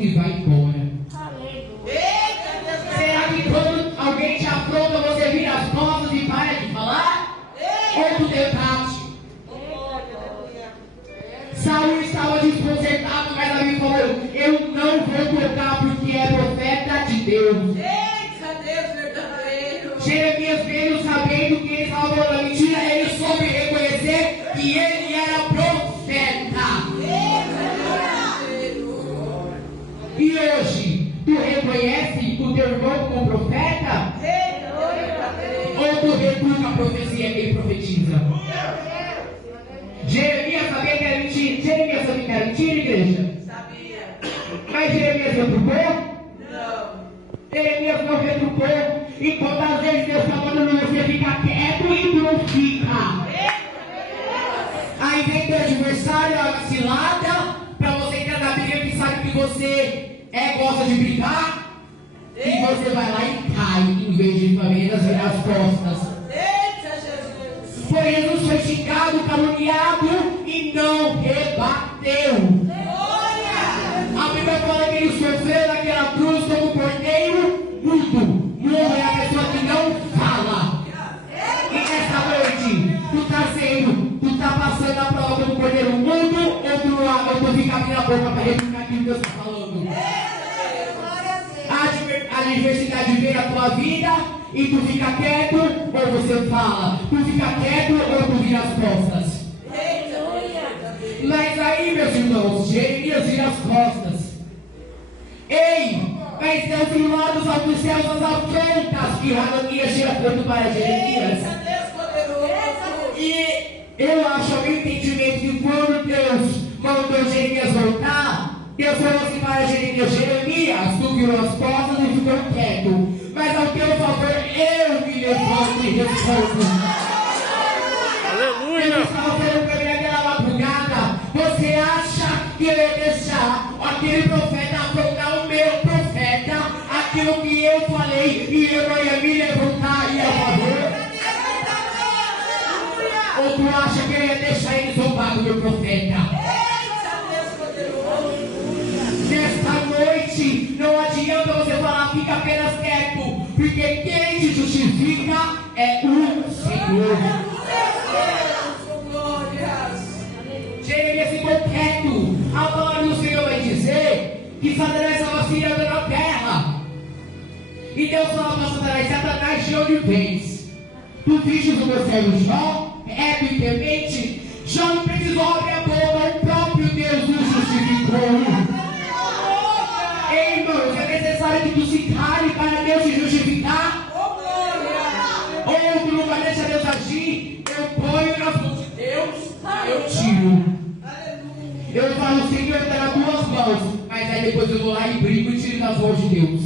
e vai embora. Será que quando alguém te afronta, você vira as costas e para de falar? Ou tu debate? Saul estava desconcertado, mas Davi falou: eu não vou tocar porque é profeta de Deus. Jeremias, veio sabendo que ele estava falando mentira, ele soube reconhecer que ele era profeta. E hoje, tu reconhece o teu irmão como profeta? Ou tu recusa a profecia que ele profetiza? Jeremias sabia que era mentira. Jeremias sabia que era mentira, igreja? Sabia. Mas Jeremias retrucou? Não. Jeremias não retrucou. E quantas vezes Deus está mandando você ficar quieto e tu não fica? Aí vem teu adversário, a cilada, para você entrar na briga que sabe que você gosta de brigar. E você vai lá e cai, em vez de apenas virar as costas. Foi Jesus foi xingado, caluniado e não rebateu. A Bíblia fala que ele sofreu naquela cruz como cordeiro mudo. Mudo é a pessoa que não fala. E nessa noite, tu tá passando a prova como cordeiro mudo ou tu fica abrindo a boca para replicar aquilo que Deus está falando. A adversidade vem na tua vida e tu fica quieto ou você fala. Tu fica quieto ou tu vira as costas. Mas aí, meus irmãos, Jeremias vira as costas. Ei, mas Deus tem lá dos altos céus as afrontas que Hananias tinha feito para Jeremias. E eu acho, ao meu entendimento, que quando Deus mandou Jeremias voltar, Deus falou assim para Jeremias: Jeremias, tu virou as costas e ficou quieto. Mas ao teu favor, eu me levanto e respondo. Aleluia! Ele estava falando para mim naquela madrugada: você acha que eu ia deixar aquele profeta afrontar o meu profeta? Aquilo que eu falei e eu não ia me levantar e ia fazer? Ou tu acha que eu ia deixar ele zombar do meu profeta? Nesta noite, não adianta você falar, fica apenas quieto, porque quem te justifica é o Senhor. Jeremias ficou quieto. A palavra do Senhor vai dizer que Satanás estava se irando na terra. E Deus falou para Satanás: Satanás, de onde vens? Tu vistes o meu servo Jó, reto e temente? Jó não precisou abrir a boca, o próprio Deus o justificou. Ei, irmãos, é necessário que tu se cale para Deus te justificar? Ou tu não vai deixar Deus agir? Eu ponho nas mãos de Deus, eu tiro. Eu falo: Senhor, está nas tuas mãos. Mas aí depois eu vou lá e brigo e tiro das mãos de Deus.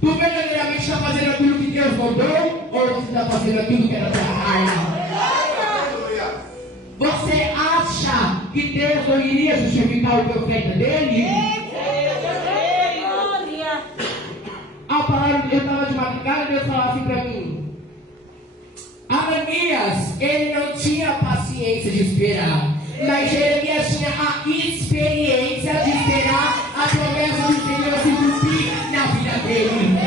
Tu verdadeiramente está fazendo aquilo que Deus mandou? Ou você está fazendo aquilo que era da carne? Você acha que Deus não iria justificar o profeta dele? A palavra, eu estava de madrugada e Deus falava assim para mim: Hananias, ele não tinha paciência de esperar, mas Jeremias tinha a experiência de esperar a promessa do Senhor se cumprir na vida dele.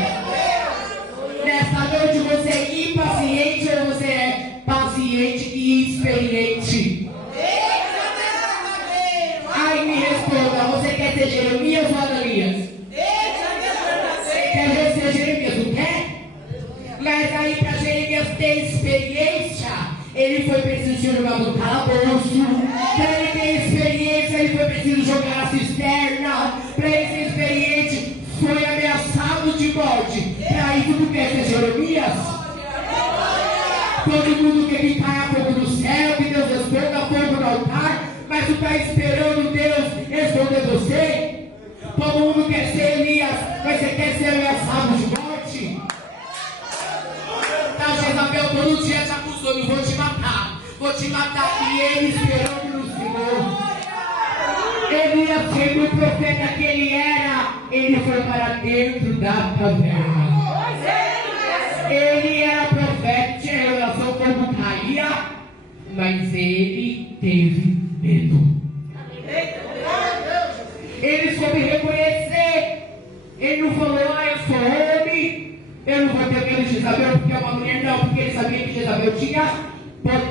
Nessa noite, você é impaciente ou você é paciente e experiente? Aí me responda: você quer ser Jeremias ou Hananias? Quer ser Jeremias, não quer? Mas aí, para Jeremias ter experiência, ele foi preciso ser jogado no calabouço. Para ele ter experiência, ele foi preciso jogar na cisterna. Para ele ser experiente, foi ameaçado de morte. Para isso, tu quer ser Jeremias? Todo mundo quer que caia fogo do céu, que Deus responda fogo no altar, mas tu está esperando Deus responder você? Todo mundo quer ser Elias, mas você quer ser ameaçado de morte? Tá, Jezabel todo dia te acusando: vou te matar, vou te matar. E ele esperando no Senhor. Elias, sendo o profeta que ele era, ele foi para dentro da caverna. Ele era profeta, tinha revelação como caía, mas ele teve medo. Ele soube reconhecer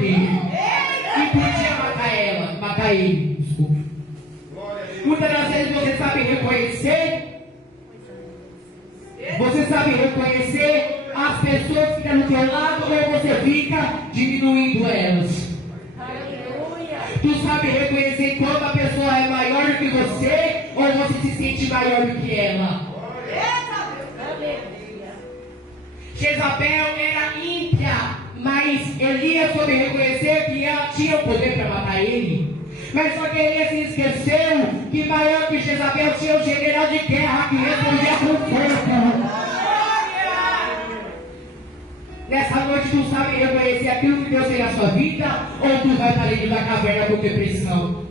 poder. E podia matar ele. Desculpa. Muitas das vezes você sabe reconhecer. Você sabe reconhecer as pessoas que estão do teu lado ou você fica diminuindo elas. Tu sabe reconhecer quando a pessoa é maior do que você ou você se sente maior do que ela. Jezabel era ímpia, mas Elias soube reconhecer que ela tinha o poder para matar ele. Mas só que Elias se esqueceu que maior que Jezabel tinha o general de guerra que respondia com fogo. Nessa noite tu sabe reconhecer aquilo que Deus tem na sua vida ou tu vai para dentro da caverna com depressão?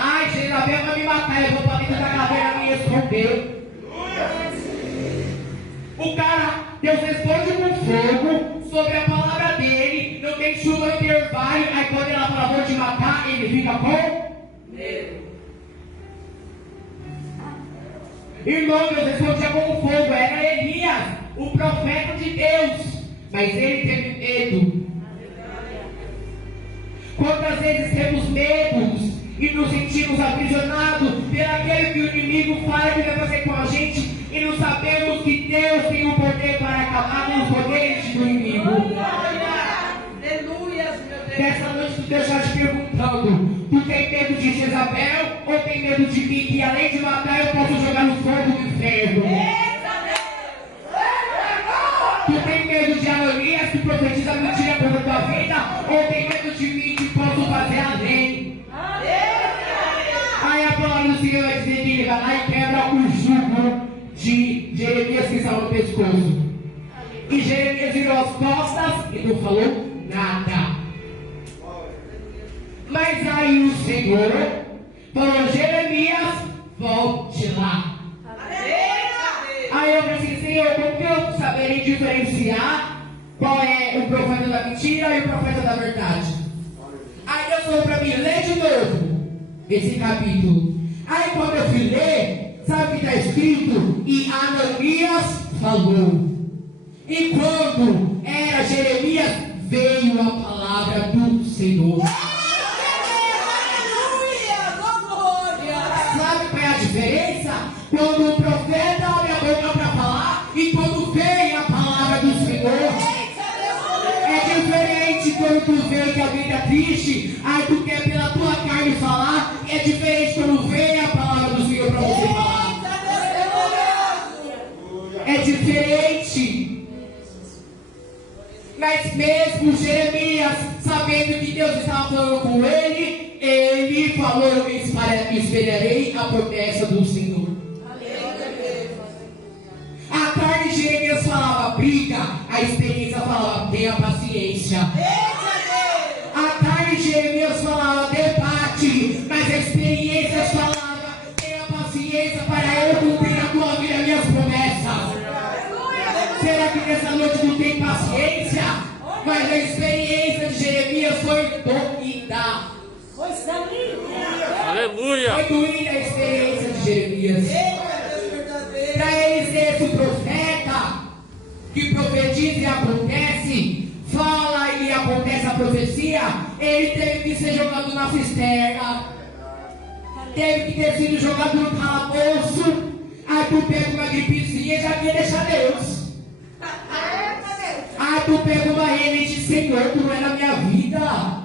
Ai, Jezabel vai me matar, eu vou para dentro da caverna me esconder. O cara, Deus responde com fogo sobre a palavra dele, não tem chuva intervalo, aí quando ela fala vou te matar, ele fica com medo. Irmão, Deus respondia com fogo, era Elias, o profeta de Deus, mas ele teve medo. Quantas vezes temos medos e nos sentimos aprisionados pelaquele que o inimigo fala que vai fazer com a gente e não sabemos que Deus tem o poder para acabar com os poderes do inimigo. Nessa noite tu Deus está te perguntando, tu tem medo de Jezabel ou tem medo de mim que além de matar eu posso jogar no fogo do inferno? Tu tem medo de Ananias que profetiza mentira contra a tua vida ou tem medo de mim que posso fazer além? Aí a palavra do Senhor vai dizer que ele vai lá e quebra o jugo de Jeremias que estava no pescoço. E Jeremias virou as costas e não falou nada. Mas aí o Senhor falou, Jeremias, volte lá. Aí eu pensei, Senhor, como que eu saberei diferenciar qual é o profeta da mentira e o profeta da verdade? Aí Deus falou para mim, lê de novo esse capítulo. Aí quando eu fui ler, sabe o que está escrito? E Ananias falou. E quando era Jeremias, veio a palavra do Senhor. Sabe qual é a diferença? Quando o profeta abre a boca para falar e quando vem a palavra do Senhor. É diferente quando tu vê que a vida é triste, aí tu quer pela tua carne falar. É diferente quando vem a palavra do Senhor para você falar. É diferente. Mas mesmo Jeremias, sabendo que Deus estava falando com ele, ele falou, eu esperarei a promessa do Senhor. A carne de Jeremias falava briga, a experiência falava tenha paciência. A carne de Jeremias falava debate, mas a experiência falava tenha paciência para eu cumprir na tua vida as minhas promessas. Será que nessa noite tu tem paciência? Mas a experiência de Jeremias foi doída. Aleluia! Foi doída a experiência de Jeremias. Para ele ser esse profeta que profetiza e acontece, fala e acontece a profecia, ele teve que ser jogado na cisterna, teve que ter sido jogado no calabouço. Aí tu pega uma gripezinha e já quer deixar Deus. Aí tu pega uma renite, Senhor, tu não é na minha vida.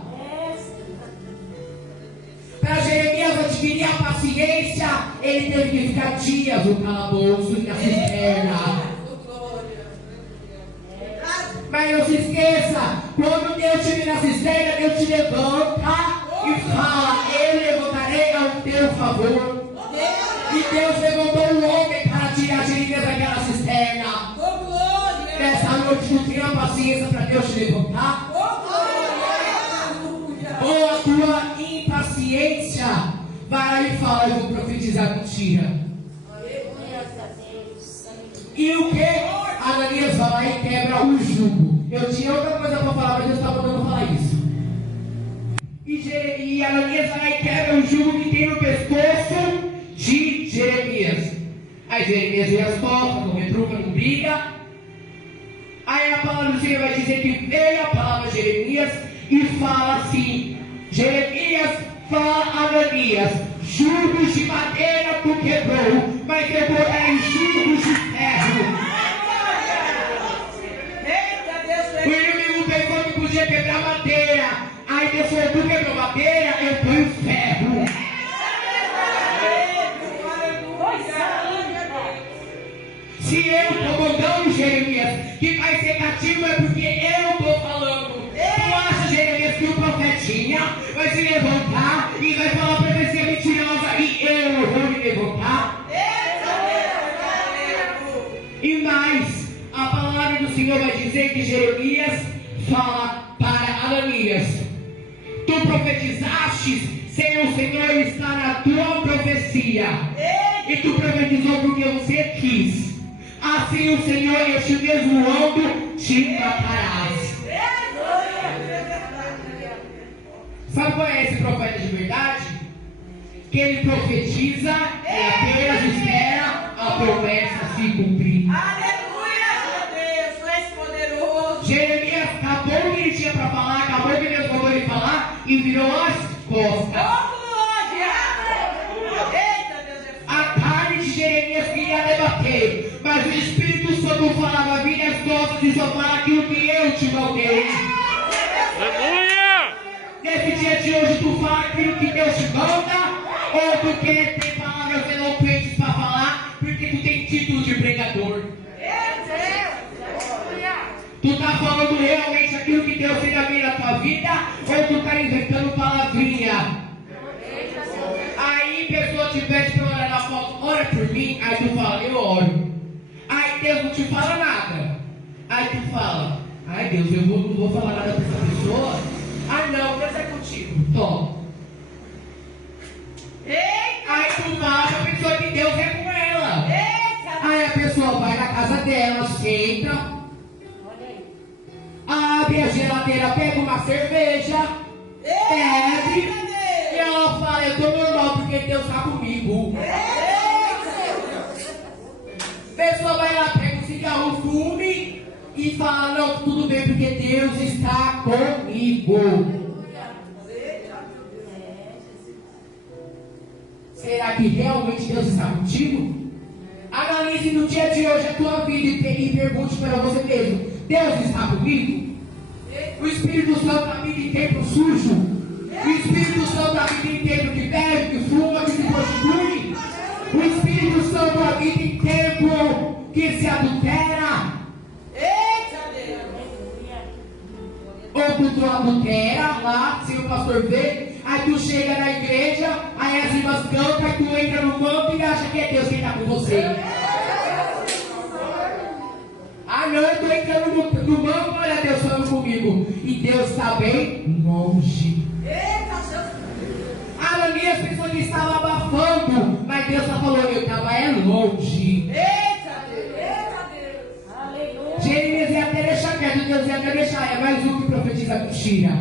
Para Jeremias adquirir a paciência, ele teve que ficar dias no calabouço e na cisterna. Mas não se esqueça, quando Deus te vê na cisterna, Deus te levanta e fala, eu levantarei ao teu favor. E Deus levantou um homem para tirar Jeremias daquela cisterna. Nessa noite tu tem a paciência para Deus te levantar? Ou a tua impaciência vai lá e fala, eu vou profetizar mentira. E o que? Ananias vai lá e quebra o jugo. Eu tinha outra coisa para falar, mas Deus estava mandando falar isso. E Ananias vai lá e quebra o jugo que tem no pescoço de Jeremias. Aí Jeremias vê as costas, não retruca, não briga. Aí a palavra do Senhor vai dizer que veio a palavra de Jeremias e fala assim: Jeremias, fala a Ananias, juros de madeira tu quebrou, mas eu porei juros de ferro. O inimigo pensou que podia quebrar madeira. Aí Deus falou: tu quebrou madeira, eu ponho ferro. Se eu estou mandando Jeremias que vai ser cativo, é porque eu estou falando. Tu acha, Jeremias, que o profetinha vai se levantar e vai falar profecia mentirosa e eu vou me levantar? E mais, a palavra do Senhor vai dizer que Jeremias fala para Ananias: tu profetizaste sem o Senhor estar na tua profecia, e tu profetizou porque você quis. Assim o Senhor, este mesmo ano, te matarás. Sabe qual é esse profeta de verdade? Que ele profetiza e apenas espera a promessa se cumprir. Jeremias acabou o que ele tinha para falar, acabou o que Deus mandou ele falar e virou as costas. A carne de Jeremias queria debater, mas o Espírito Santo falava: vire as costas e só fala aquilo que eu te mandei. Aleluia! Nesse dia de hoje tu fala aquilo que Deus te manda, ou tu quer ter palavras eloquentes para falar porque tu tem título de pregador? Tu está falando realmente aquilo que Deus tem a ver na tua vida, ou tu está inventando palavrinha? Aí a pessoa te pede para orar na foto: ora por mim. Aí tu fala: eu oro. Aí Deus não te fala nada. Aí tu fala: ai Deus, eu não vou falar nada para essa pessoa. Ah não, Deus é contigo. Toma. Aí tu fala para a pessoa que Deus é com ela. Aí a pessoa vai na casa dela, senta, abre a geladeira, pega uma cerveja, bebe, e ela fala: eu estou normal porque Deus está comigo. A pessoa vai lá, pega um cigarro, fume e fala: não, tudo bem porque Deus está comigo. Será que realmente Deus está contigo? Analise no dia de hoje a tua vida e pergunte para você mesmo: Deus está comigo? O Espírito Santo habita em templo sujo? O Espírito Santo habita em templo que bebe, que fuma, que se prostitui? O Espírito Santo habita em templo que se adultera? Ou tu adultera lá, se o pastor vê, aí tu chega na igreja, aí as irmãs cantam, aí tu entra no banco e acha que é Deus quem está com você. Ah não, eu estou entrando no banco, olha Deus falando comigo. E Deus está bem longe. Ananias pensou que estava abafando, mas Deus está falando: eu estava longe. Jeremias ia até deixar quieto, Deus ia até deixar, é mais um que profetiza mentira.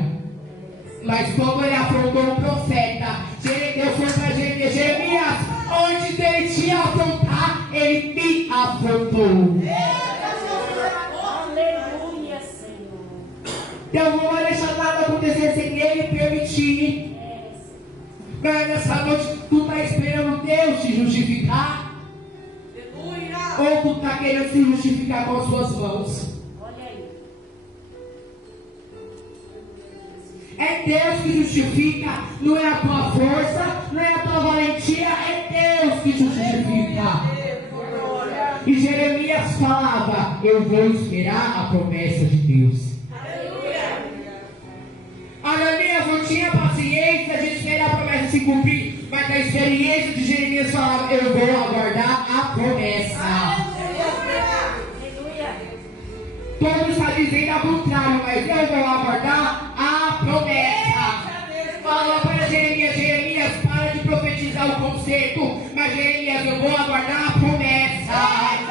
Mas como ele afrontou o profeta, Deus falou para Jeremias: Jeremias, onde ele te afrontar, ele me afrontou. Aleluia, Senhor. Deus não vai deixar nada acontecer sem ele permitir. Mas nessa noite tu está esperando Deus te justificar? Ou tu está querendo se justificar com as suas mãos? Olha aí. É Deus que justifica, não é a tua força, não é a tua valentia, é Deus que te justifica. E Jeremias falava: eu vou esperar a promessa de Deus. Ananias não tinha paciência de esperar a promessa se cumprir, mas a experiência de Jeremias falava: eu vou aguardar a promessa. Todos estão dizendo ao contrário, mas eu vou aguardar a promessa. Fala para Jeremias: Jeremias, para de profetizar o conceito, mas Jeremias, eu vou aguardar a promessa.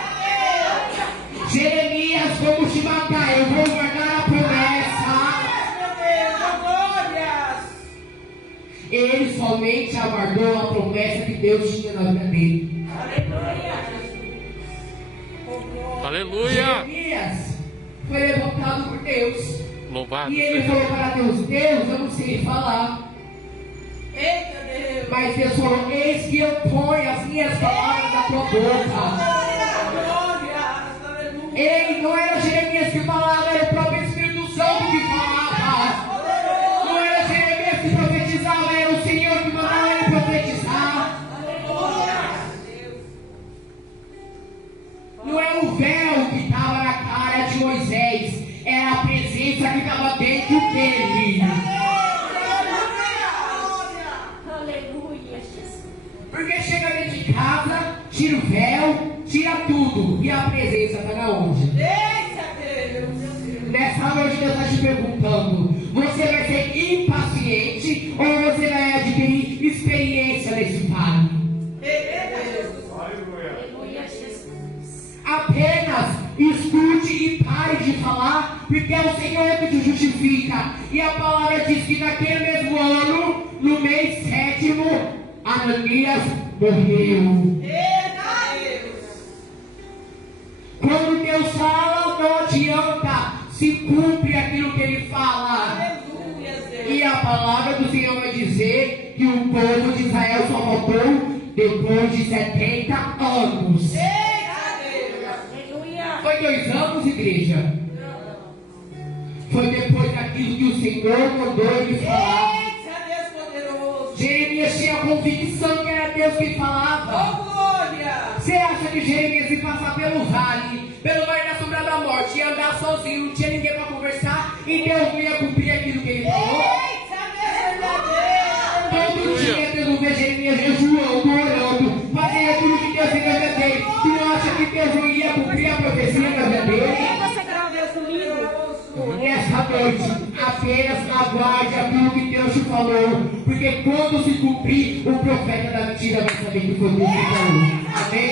Jeremias, vamos te matar, eu vou guardar a promessa. Ele somente aguardou a promessa que Deus tinha na vida dele. Aleluia! Jeremias foi levantado por Deus. Louvado E ele seja falou para Deus: Deus, eu não sei falar. Eita Deus. Mas Deus falou: eis que eu ponho as minhas palavras na tua boca. Ei, não era Jeremias que falava, era o próprio Espírito Santo que falava. Não era Jeremias que profetizava, era o Senhor que mandava ele profetizar. Não é o véu que estava na cara de Moisés, era a presença que estava dentro dele. Aleluia, Jesus. Porque chega dentro de casa, tira o véu, tira tudo. E a presença está na onde? Eita Deus. Nessa noite Deus está te perguntando: você vai ser impaciente ou você vai adquirir experiência nesse Pai? Aleluia, Jesus. Apenas escute e pare de falar, porque é o Senhor que te justifica. E a palavra diz que naquele mesmo ano, no mês 7º, Ananias morreu. Quando Deus fala, não adianta, se cumpre aquilo que Ele fala. E a palavra do Senhor vai dizer que o povo de Israel só voltou depois de 70 anos. Aleluia. Foi 2 anos, igreja? Foi depois daquilo que o Senhor mandou ele falar. Eita Deus poderoso. Jeremias tinha convicção que era Deus que falava. Glória. Você acha que Jeremias ia passar pelo vale da sombra da morte, ia andar sozinho, não tinha ninguém para conversar, e Deus não ia cumprir aquilo que ele falou? Todo dia Deus não vê Jeremias jejuando, orando, fazendo tudo que Deus ia ver dele. Tu não acha que Deus não ia cumprir a profecia da vida dele? Você gravou comigo? Nessa noite, apenas aguarde aquilo que Deus te falou, porque quando se cumprir, o profeta da mentira vai saber que foi Deus que falou. Amém?